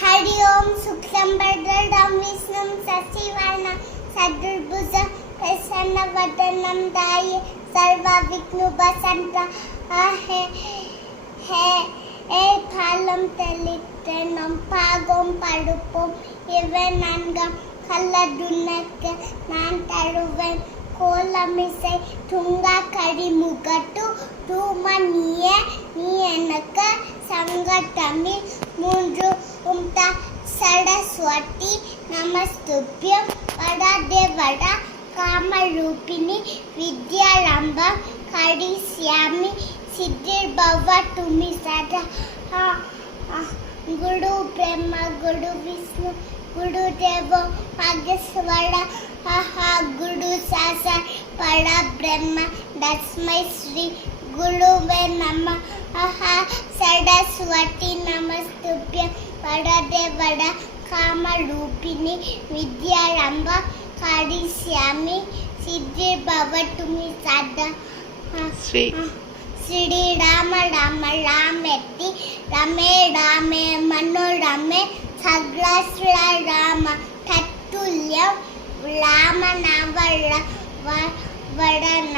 हरि ओम शुक्लंबरधरं विष्णुं शशिवर्णं चतुर्भुजं प्रसन्नवदनं ध्याये सर्वविघ्नोपशान्तये பாலம் தெளித்தனம் பாகம் படுப்போம் இவன் நன்கம் கல்லதுனக்கு நான் தருவேன் கோலமிசை துங்கா கடிமுகட்டு தூமணிய நீ எனக்கு சங்கடமி மூன்று உம்தா சரஸ்வதி நமஸ்துப்யம் வடாதே வடா कामरूपिणी विद्यारंभं करिष्यामि सिद्धिर्भव तुमि सदा गुरु ब्रह्मा गुरु विष्णु गुरुदेवो महेश्वरा गुरु साक्षात् परब्रह्म तस्मै श्री गुरुवे नमः सरस्वती नमस्तुभ्यं वरदे वरदा कामरूपिणी विद्यारंभं करिष्यामि सिद्धिर्भवतु मे सदा श्री राम राम रामेति रमे रामे मनोरमे सग्रस्र राम तत्तुल्यं राम नाम वरनन्